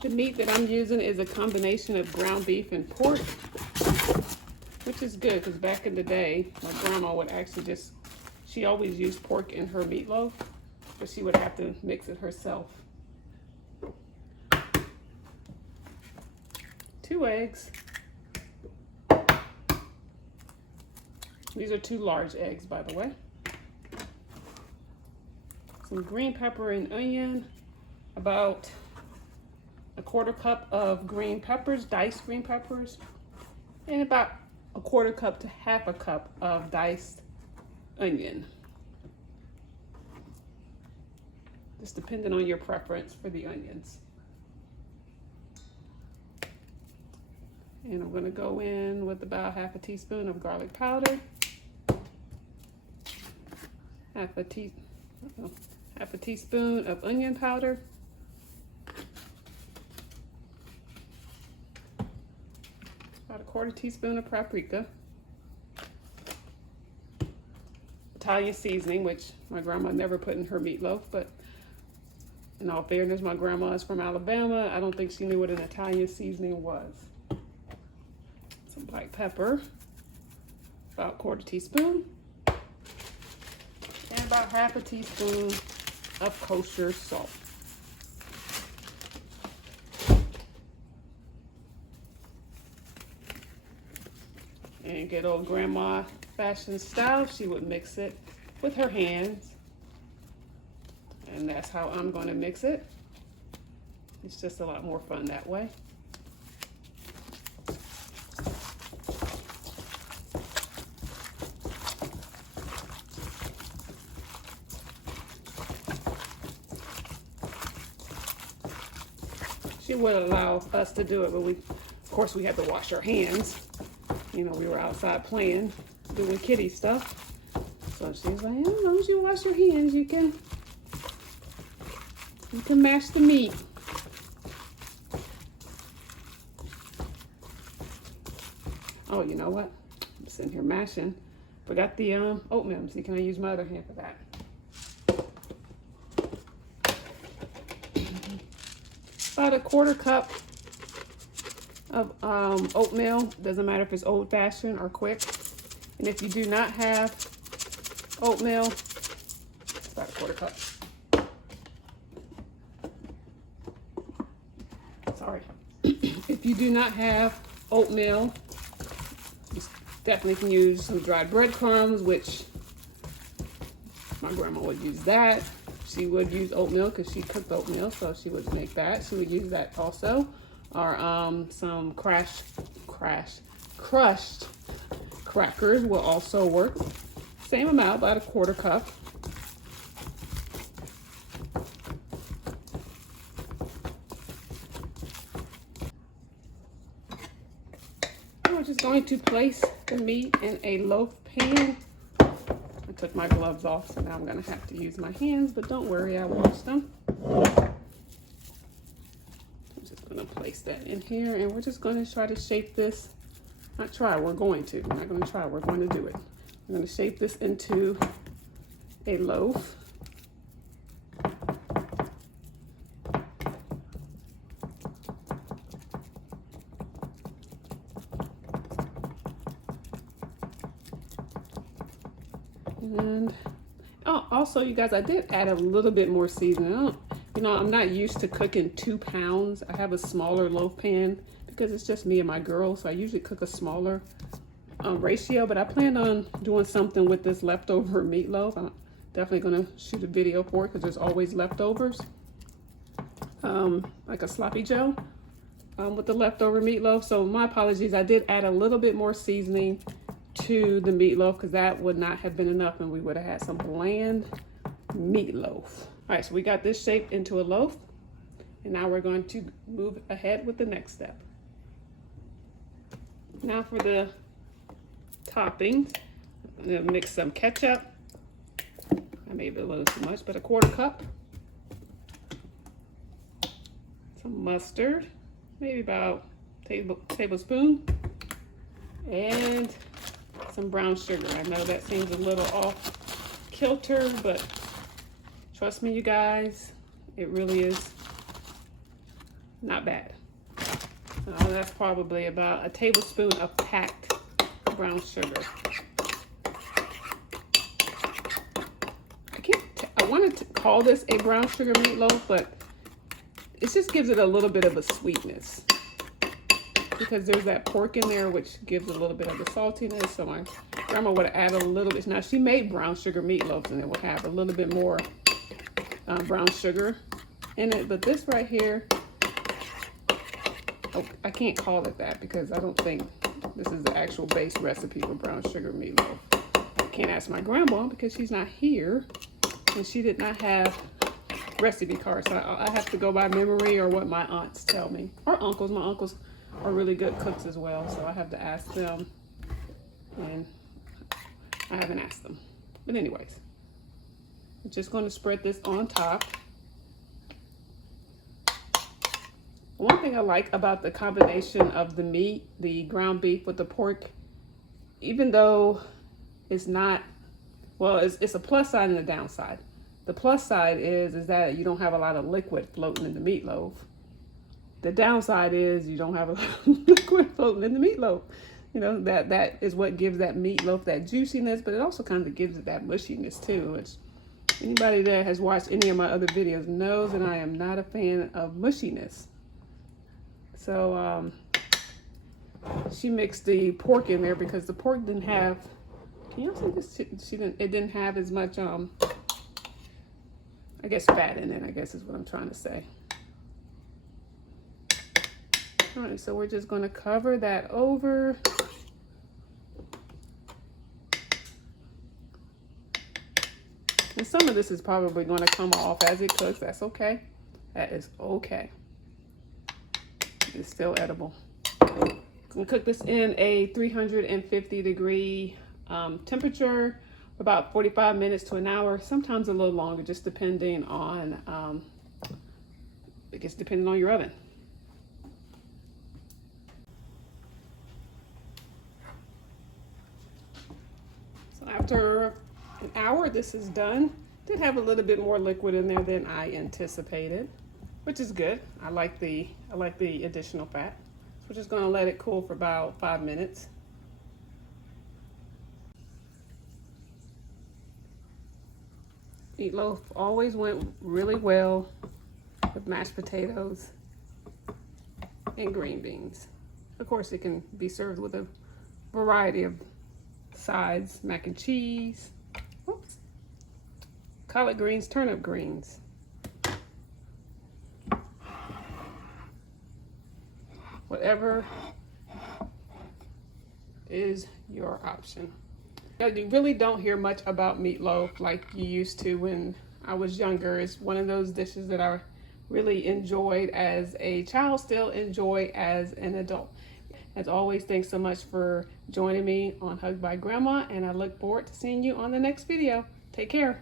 The meat that I'm using is a combination of ground beef and pork, which is good because back in the day, my grandma would actually she always used pork in her meatloaf, but she would have to mix it herself. 2 eggs. These are 2 large eggs, by the way. Some green pepper and onion, about a 1/4 cup of green peppers, diced green peppers, and about a 1/4 cup to 1/2 cup of diced onion. Just depending on your preference for the onions. And I'm gonna go in with about 1/2 teaspoon of garlic powder, 1/2 teaspoon of onion powder, about a 1/4 teaspoon of paprika, Italian seasoning, which my grandma never put in her meatloaf, but in all fairness, my grandma is from Alabama. I don't think she knew what an Italian seasoning was. Some black pepper, about 1/4 teaspoon, and about 1/2 teaspoon of kosher salt. And good old grandma fashion style, she would mix it with her hands. And that's how I'm going to mix it. It's just a lot more fun that way. She would allow us to do it, but of course, we had to wash our hands. You know, we were outside playing, doing kiddie stuff. So she's like, as long as you wash your hands, you can mash the meat. Oh, you know what? I'm sitting here mashing. Forgot the oatmeal. So can I use my other hand for that? About a 1/4 cup of oatmeal. Doesn't matter if it's old fashioned or quick. And if you do not have oatmeal, about a 1/4 cup. Sorry. If you do not have oatmeal, you definitely can use some dried breadcrumbs, which my grandma would use that. She would use oatmeal because she cooked oatmeal, so she would make that. She would use that also. Or some crushed crackers will also work. Same amount, about a 1/4 cup. I'm just going to place the meat in a loaf pan. I took my gloves off, so now I'm going to have to use my hands, but don't worry, I washed them. I'm just going to place that in here, and we're just going to try to shape this. Not try, we're going to. We're not going to try, we're going to do it. I'm going to shape this into a loaf. And also, you guys, I did add a little bit more seasoning. You know, I'm not used to cooking 2 pounds. I have a smaller loaf pan because it's just me and my girls. So I usually cook a smaller ratio, but I plan on doing something with this leftover meatloaf. I'm definitely gonna shoot a video for it because there's always leftovers. Like a sloppy joe with the leftover meatloaf. So my apologies, I did add a little bit more seasoning to the meatloaf because that would not have been enough and we would have had some bland meatloaf. All right, so we got this shaped into a loaf, and now we're going to move ahead with the next step. Now for the toppings, I'm gonna mix some ketchup. I made it a little too much, but a 1/4 cup. Some mustard, maybe about a tablespoon, and some brown sugar. I know that seems a little off kilter, but trust me, you guys, it really is Not bad. That's probably about a tablespoon of packed brown sugar. I wanted to call this a brown sugar meatloaf, but it just gives it a little bit of a sweetness because there's that pork in there, which gives a little bit of the saltiness. So my grandma would have added a little bit. Now, she made brown sugar meatloaves and it would have a little bit more brown sugar in it, but this right here, oh, I can't call it that because I don't think this is the actual base recipe for brown sugar meatloaf. I can't ask my grandma because she's not here and she did not have recipe cards. So I have to go by memory or what my aunts tell me, or uncles. My uncles are really good cooks as well, so I have to ask them, and I haven't asked them. But anyways, I'm just going to spread this on top. One thing I like about the combination of the meat, the ground beef with the pork, even though it's not, well, it's a plus side and a downside. The plus side is that you don't have a lot of liquid floating in the meatloaf. The downside is you don't have a lot of liquid floating in the meatloaf. You know, that is what gives that meatloaf that juiciness, but it also kind of gives it that mushiness too, which anybody that has watched any of my other videos knows that I am not a fan of mushiness. So she mixed the pork in there because the pork didn't have, you know, it didn't have as much I guess fat in it, I guess is what I'm trying to say. All right, so we're just going to cover that over. And some of this is probably going to come off as it cooks. That's okay. That is okay. It's still edible. I'm going to cook this in a 350 degree temperature, about 45 minutes to an hour, sometimes a little longer, just depending on, I guess depending on your oven. So after an hour, this is done. Did have a little bit more liquid in there than I anticipated, which is good. I like the additional fat. So we're just gonna let it cool for about 5 minutes. Meatloaf always went really well with mashed potatoes and green beans. Of course, it can be served with a variety of sides, mac and cheese, oops, collard greens, turnip greens. Whatever is your option. You really don't hear much about meatloaf like you used to when I was younger. It's one of those dishes that I really enjoyed as a child, still enjoy as an adult. As always, thanks so much for joining me on Hugged by Grandma, and I look forward to seeing you on the next video. Take care.